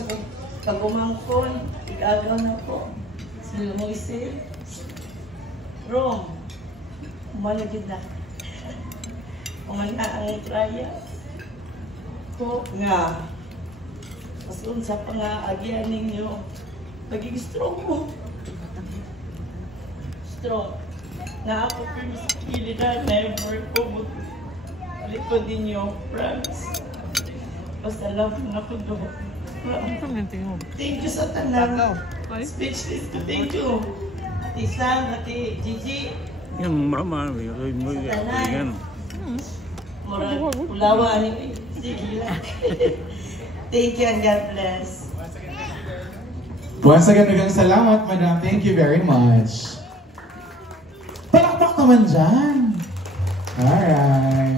sa pagumangkon, igagaw na po. Sila mo isil. Rome, umalagid na. Umana ang traya ko nga. Masun sa pang-aagyan ninyo, maging strong mo. Strong. Na ako pero sa kilida, never ko likod ninyo, promise. Basta love na ko doon. Thank you sa tanan. Speechless to thank you. Ate Sam, Ate Gigi. Yan, mama. Yan. Murag, ulawa ni sige lang. Thank you and God bless. Once again, nagang salamat, Madam. Thank you very much. Palakpak naman dyan. Alright.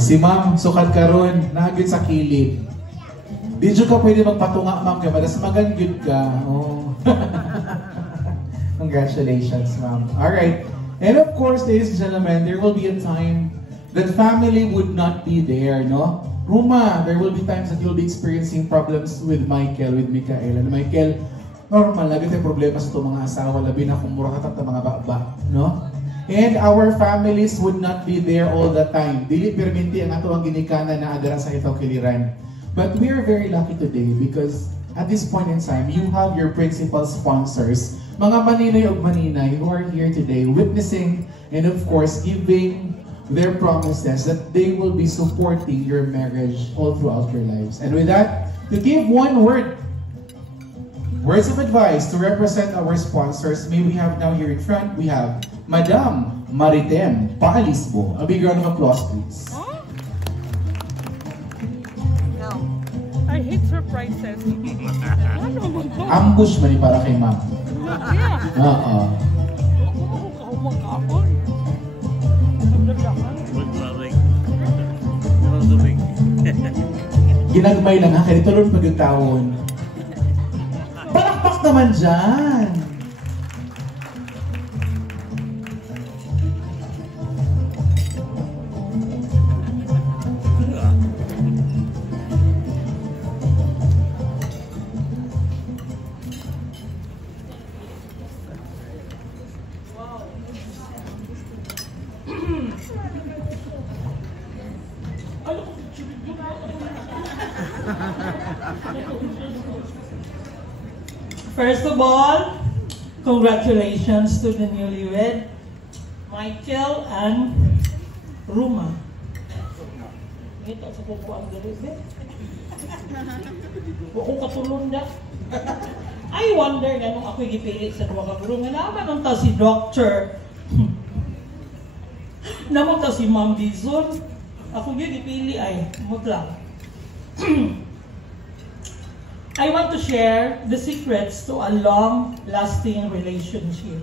Si Ma'am, sukat karon nagit sa kilid. Di ka pwede magpatunga, Ma'am, kaya madas maganggit ka. Oh. Congratulations, Ma'am. Alright. And of course, ladies and gentlemen, there will be a time that family would not be there, no? Ruma, there will be times that you'll be experiencing problems with Michael, with Mikael. And Michael, normal, lagi tayo problema sa itong mga asawa, labi na kung mura katat na mga baba, no? And our families would not be there all the time. Dili perminti ang ato ang ginikana na adara sa itaw kiliran. But we are very lucky today because at this point in time, you have your principal sponsors, mga maninay o maninay who are here today witnessing and of course giving their promises that they will be supporting your marriage all throughout your lives. And with that, to give one word, words of advice to represent our sponsors, may we have now here in front, we have Madam Maritem Paalisbo. A big round of applause, please. Huh? No. I hate surprises. Ambush man para kay Ma'am. Yeah. Ginagmay lang ha, kaya ito rin pagkataon. Palakpak naman dyan! First of all, congratulations to the newlywed, Michael and Ruma. Ito sa kuko ang garibe. Huwag katulong na. I wonder nga nung ako'y gipili sa dua ka guru, nga naman nung ta si Doctor, naman ta si Ma'am Dizon, ako yun gipili ay mutlang. I want to share the secrets to a long-lasting relationship.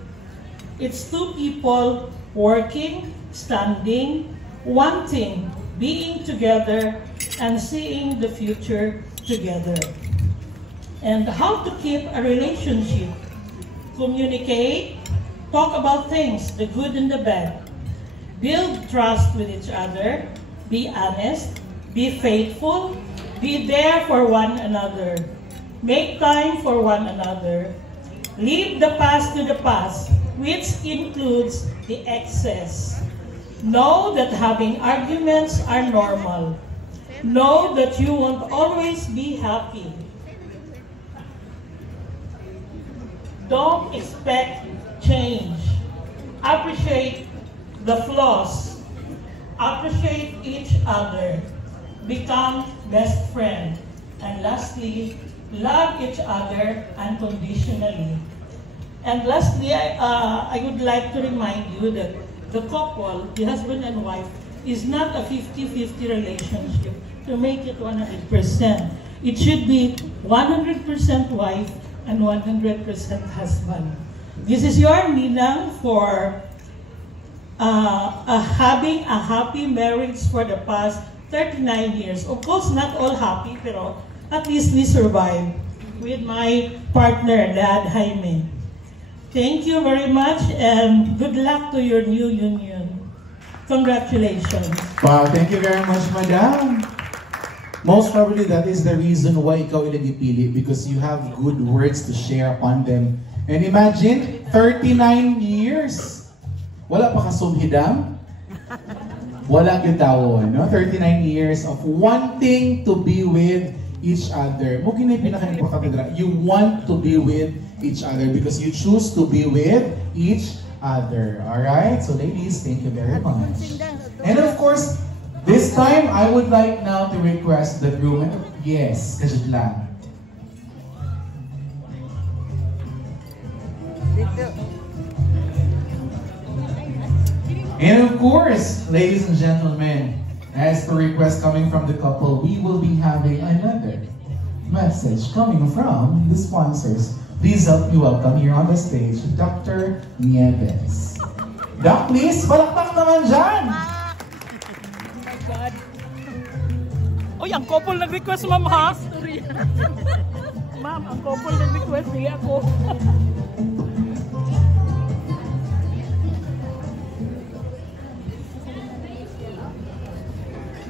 It's two people working, standing, wanting, being together, and seeing the future together. And how to keep a relationship. Communicate, talk about things, the good and the bad. Build trust with each other, be honest, be faithful, be there for one another. Make time for one another. Leave the past to the past, which includes the excess. Know that having arguments are normal. Know that you won't always be happy. Don't expect change. Appreciate the flaws. Appreciate each other. Become best friend. And lastly, love each other unconditionally. And lastly, I would like to remind you that the couple, the husband and wife, is not a 50-50 relationship to make it 100%. It should be 100% wife and 100% husband. This is your ninang for having a happy marriage for the past 39 years. Of course, not all happy, pero at least we survived with my partner, Dad Jaime. Thank you very much and good luck to your new union. Congratulations. Wow, thank you very much, Madam. Most probably that is the reason why ikaw ilang ipili, because you have good words to share on them. And imagine, 39 years. Wala pa kasubhidam? Wala kitawon, no? 39 years of wanting to be with each other. Mo gini pinaka-importante, you want to be with each other because you choose to be with each other. Alright? So ladies, thank you very much. And of course, this time, I would like now to request the groom. Yes, kasi lang. And of course, ladies and gentlemen, as per request coming from the couple, we will be having another message coming from the sponsors. Please help me welcome here on the stage, Dr. Nieves. Doc, please, palakpak naman dyan! God. Uy, ang couple nag-request, ma'am, ha? Ma'am, ang couple nag-request, hindi ako.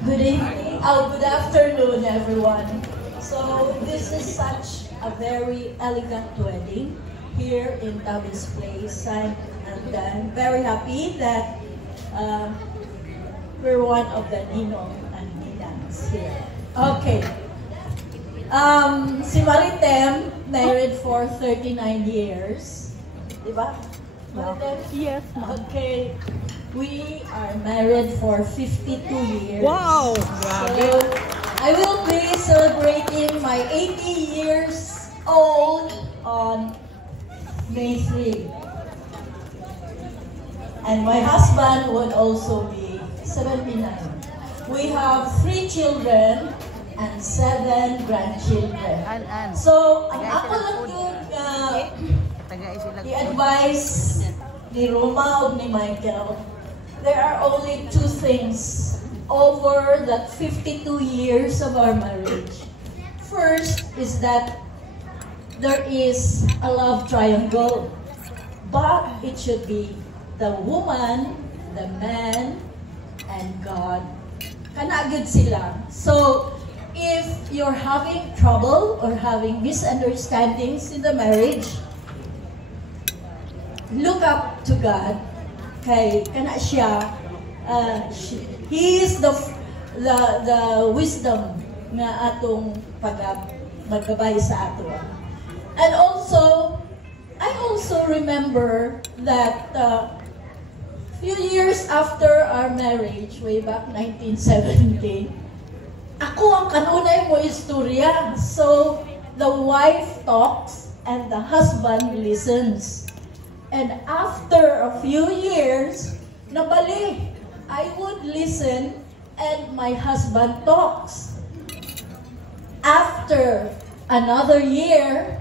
Good evening, good afternoon, everyone. So, this is such a very elegant wedding here in Tavis Place, and I'm very happy that we're one of the Ninong and Ninangs here. Okay. Si Maritem, married for 39 years. Diba? Maritem? Yes, ma'am. Okay. We are married for 52 years. Wow! So, I will be celebrating my 80 years old on May 3. And my husband would also be 79. We have 3 children and 7 grandchildren. So, ang ako lang yung i-advise ni Roma o ni Michael, there are only 2 things over that 52 years of our marriage. First is that there is a love triangle, but it should be the woman, the man, and God. Kanagid sila. So, if you're having trouble or having misunderstandings in the marriage, look up to God. Kay kana siya, He is the wisdom nga atong magabay sa ato. And also, I also remember that few years after our marriage, way back 1970, ako ang kanunay mo istorya. So, the wife talks and the husband listens. And after a few years, nabali, I would listen and my husband talks. After another year,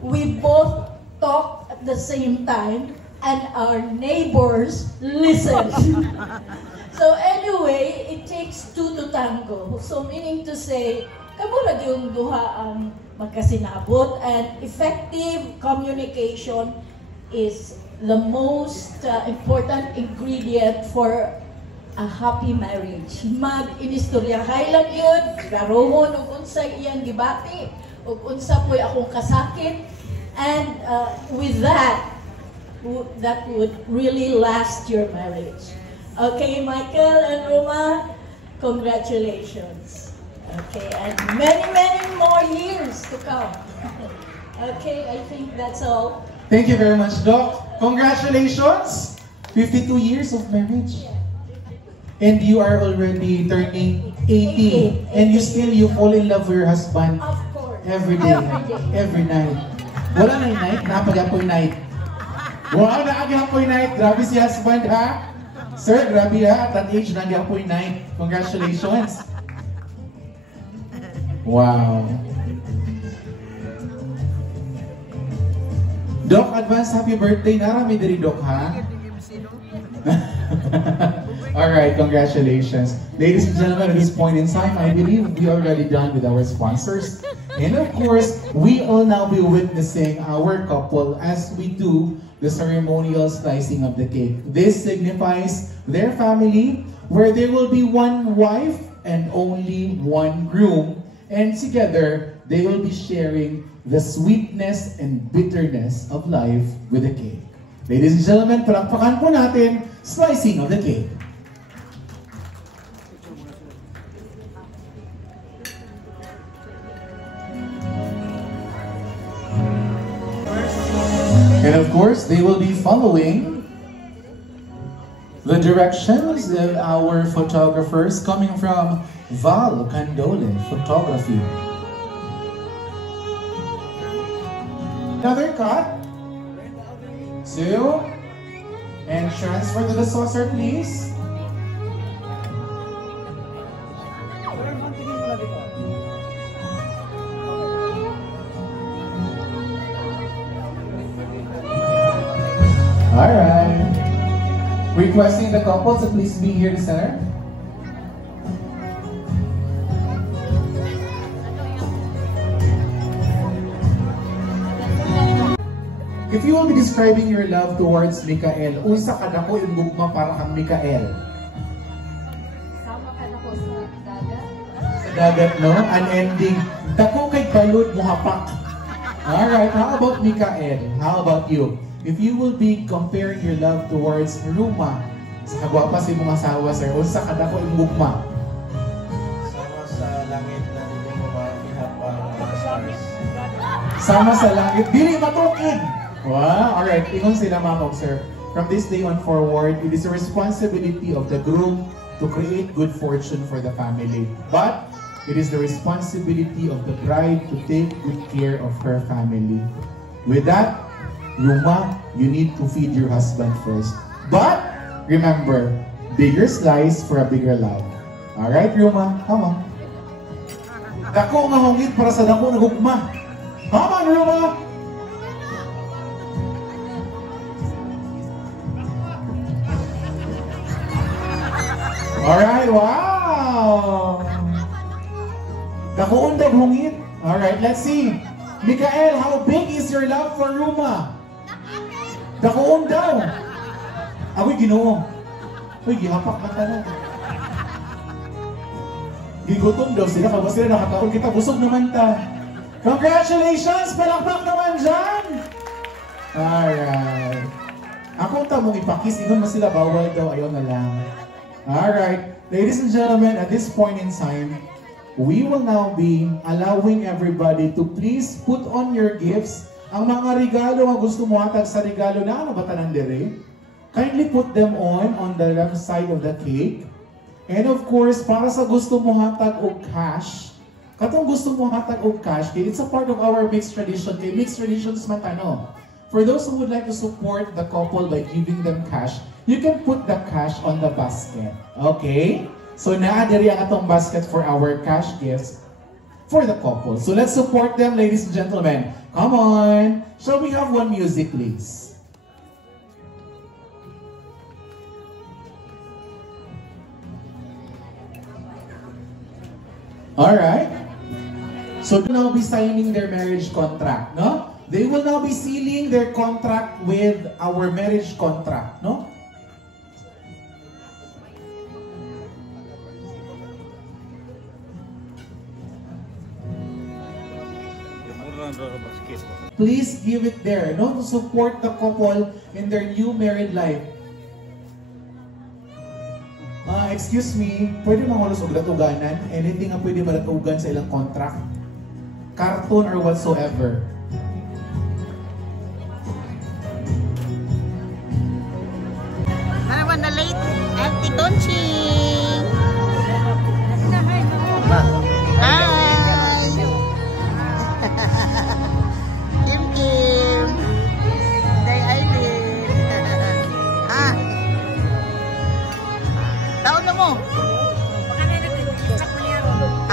we both talk at the same time and our neighbors listen. So anyway, it takes 2 to tango. So meaning to say, kamurag yung duha ang magkasinabot, and effective communication is the most important ingredient for a happy marriage. Mag-inistoryahay lang yun, garohon, ug unsa iyang gibati, ug unsa po'y akong kasakit, and with that would really last your marriage. Okay, Michael and Roma, congratulations. Okay, and many, many more years to come. Okay, I think that's all. Thank you very much, Doc. Congratulations! 52 years of marriage. And you are already turning 80. And you fall in love with your husband. Of course. Every day. Every night. Wala na yung night? Napag-apoy night. Wow, naag-apoy night. Grabe si husband, ha? Sir, grabe ha. At that age, nag-apoy night. Congratulations. Wow. Doc, advance happy birthday. Narami diri, Doc, ha? Alright, congratulations. Ladies and gentlemen, at this point in time, I believe we are already done with our sponsors. And of course, we will now be witnessing our couple as we do the ceremonial slicing of the cake. This signifies their family, where there will be one wife and only one groom, and together they will be sharing the sweetness and bitterness of life with the cake. Ladies and gentlemen, palakpakan po natin slicing of the cake. And of course, they will be following the directions of our photographers coming from Val Candole Photography. Another cut. 2. And transfer to the saucer, please. Alright. Requesting the couple to please be here in the center. If you will be describing your love towards Mikael, unsa ka dako yung gugma para kang Mikael? Sama ka na ko sa dagat. Sa dagat, no? Unending. Dako kay balod mo hapak. Alright, how about Mikael? How about you? If you will be comparing your love towards Ruma, sa kagwapa si mong asawa, sir, unsa ka dako yung gugma? Sama sa langit na hindi mo mahihapang mga stars. Sama sa langit, dili matukid! Wow! Alright, ingon sila mamog, sir. From this day on forward, it is the responsibility of the groom to create good fortune for the family. But, it is the responsibility of the bride to take good care of her family. With that, Ruma, you need to feed your husband first. But, remember, bigger slice for a bigger love. Alright, Ruma, come on. Dako nga hongit para sa dako na gugma. Come on, Ruma! Alright, wow! Dako undag hongit. Alright, let's see. Mikael, how big is your love for Ruma? Dakoon daw. Ako'y Ginoo. Uy, gihapak na tanong. Gigutom daw sila, kapag sila nakataon kita, busog naman ta. Congratulations! Palakpak naman dyan! Alright. Ako ta mong ipakis, inon mo sila, bawal daw, ayaw na lang. Alright. Ladies and gentlemen, at this point in time, we will now be allowing everybody to please put on your gifts. Ang mga regalo nga gusto mo hatag sa regalo na ano ba tanan dire? Kindly put them on the left side of the cake. And of course, para sa gusto mo hatag og cash, katong gusto mo hatag og cash, it's a part of our mixed tradition. Kay mixed traditions man ano. For those who would like to support the couple by giving them cash, you can put the cash on the basket. Okay? So naa diri ang atong basket for our cash gifts for the couple. So let's support them, ladies and gentlemen. Come on! Shall we have one music, please? Alright. So they will now be signing their marriage contract, no? They will now be sealing their contract with our marriage contract, no? Please give it there, no, to support the couple in their new married life. Excuse me, pwede mangulos og latuganan? Anything nga pwede malatugan sa ilang contract? Cartoon or whatsoever. Para na late, Auntie Conching! Hi! Kim Kim! Day Aileen! Ha? Taon na mo!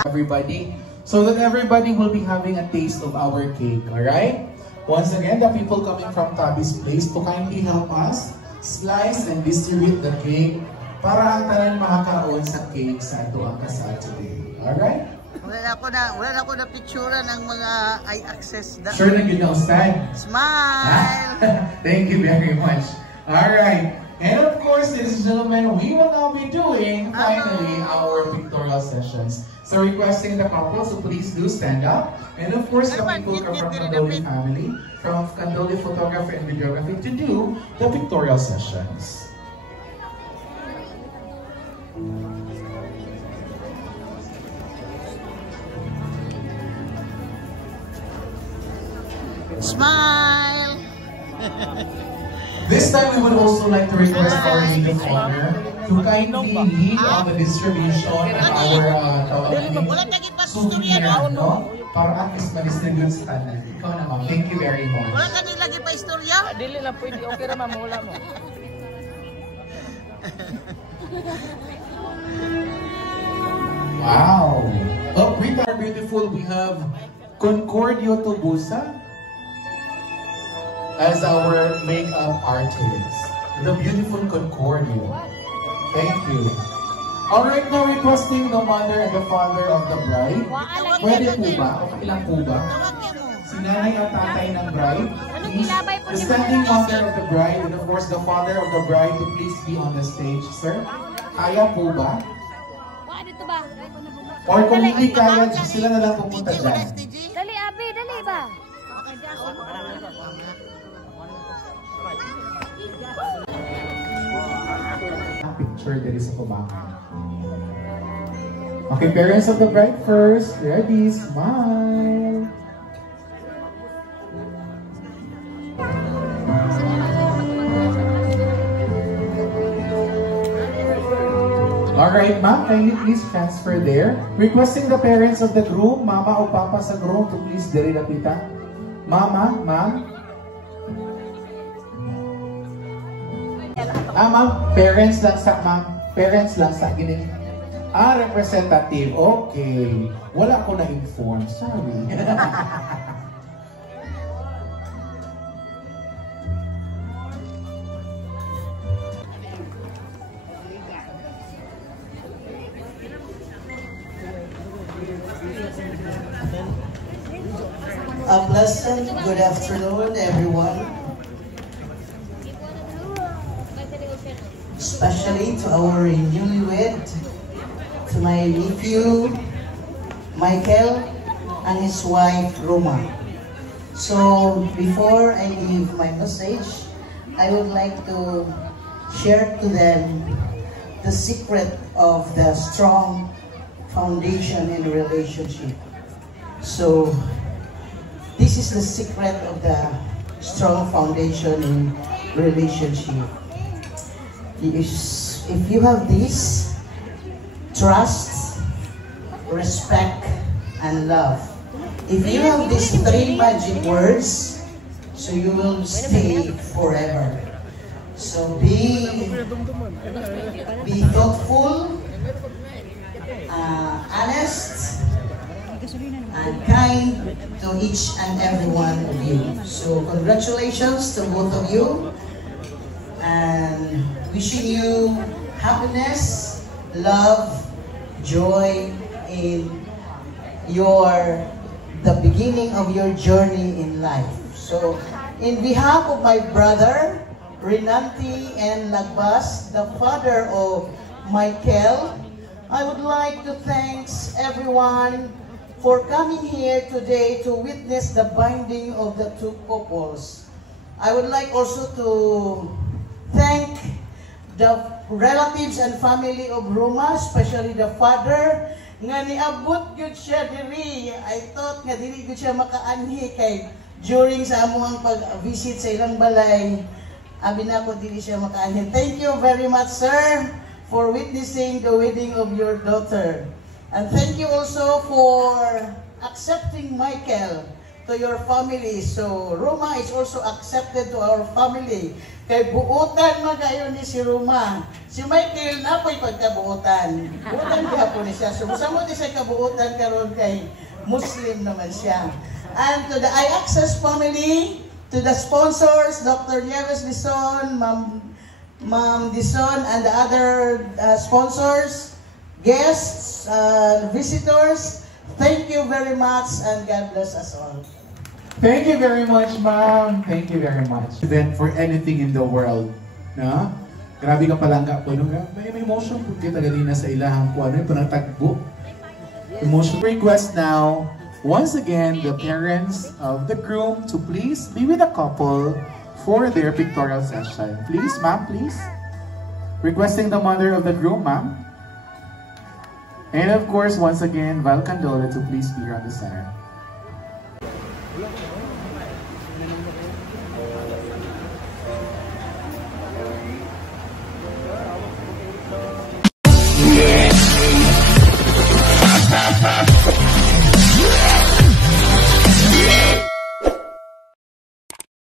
Everybody, so that everybody will be having a taste of our cake, alright? Once again, the people coming from Tabby's Place to kindly help us slice and distribute the cake para ang tanan makakaon sa cake sa ato ang kasal today. Alright? Wala na ako na picturean ng mga eye access. Sure na yun yung stand. Smile! Thank you very much. Alright. And of course, ladies and gentlemen, we will now be doing, finally, our pictorial sessions. So requesting the couple, so please do stand up. And of course, the people come from Candoli family, from Candoli Photography and Videography to do the pictorial sessions. Smile! This time, we would also like to request our lead father to kindly lead on the distribution of our souvenir, no? Para at least ma-distribute sa tanan. Ikaw na, ma'am. Thank you very much. Wala ka nilagay pa istorya? Dili na pwede. Okay ra mamula mo. Wow! Oh, we are beautiful. We have Concordio Tubusa as our makeup artist. The beautiful Concordio. Thank you. Alright, now requesting the mother and the father of the bride. Pwede po ba? O ilang po ba? Si nanay at tatay ng bride. Please, the standing mother of the bride and of course the father of the bride to please be on the stage, sir. Kaya po ba? Or kung hindi kaya, sila na lang pupunta dyan. Dali, Abi, dali ba? Picture there is a kumakan. Okay, parents of the bride first. Ready, smile. Alright, ma'am, can you please transfer there? Requesting the parents of the groom, mama o papa sa groom to please diri lapita. Mama, ma'am. Ma'am, parents lang sa, ma'am. Parents lang sa gini. Representative. Okay. Wala ko na-inform. Sorry. A pleasant good afternoon, everyone. Especially to our newlywed, to my nephew, Michael, and his wife, Roma. So, before I give my message, I would like to share to them the secret of the strong foundation in a relationship. So, this is the secret of the strong foundation in relationship. If you have this, trust, respect, and love. If you have these three magic words, so you will stay forever. So be thoughtful, honest, and kind to each and every one of you. So congratulations to both of you, and wishing you happiness, love, joy in the beginning of your journey in life. So, in behalf of my brother, Renanti and Lagbas, the father of Michael, I would like to thank everyone for coming here today to witness the binding of the two couples. I would like also to thank the relatives and family of Roma, especially the father, nga niabot gyud siya diri. I thought nga dili gyud siya makaanhi kay during sa amuhang pag-visit sa ilang balay, abi na ko dili siya makaanhi. Thank you very much, sir, for witnessing the wedding of your daughter. And thank you also for accepting Michael to your family. So Roma is also accepted to our family. Kay buutan magayon ni si Roma. Si Michael na po'y pagkabuutan. Buutan ka po ni siya. So masama di siya kabuutan karon kay Muslim naman siya. And to the iAccess family, to the sponsors, Dr. Nieves Dison, Ma'am Dison, and the other sponsors, guests, visitors, thank you very much and God bless us all. Thank you very much, ma'am. Thank you very much. Then for anything in the world, no? Grabe ka palangga po. May emotion po kita ganina sa ilahang ko. Ano yung panatagbo? Emotion request now. Once again, the parents of the groom to please be with the couple for their pictorial session. Please, ma'am, please. Requesting the mother of the groom, ma'am. And of course, once again, Val Candola to please be here on the center.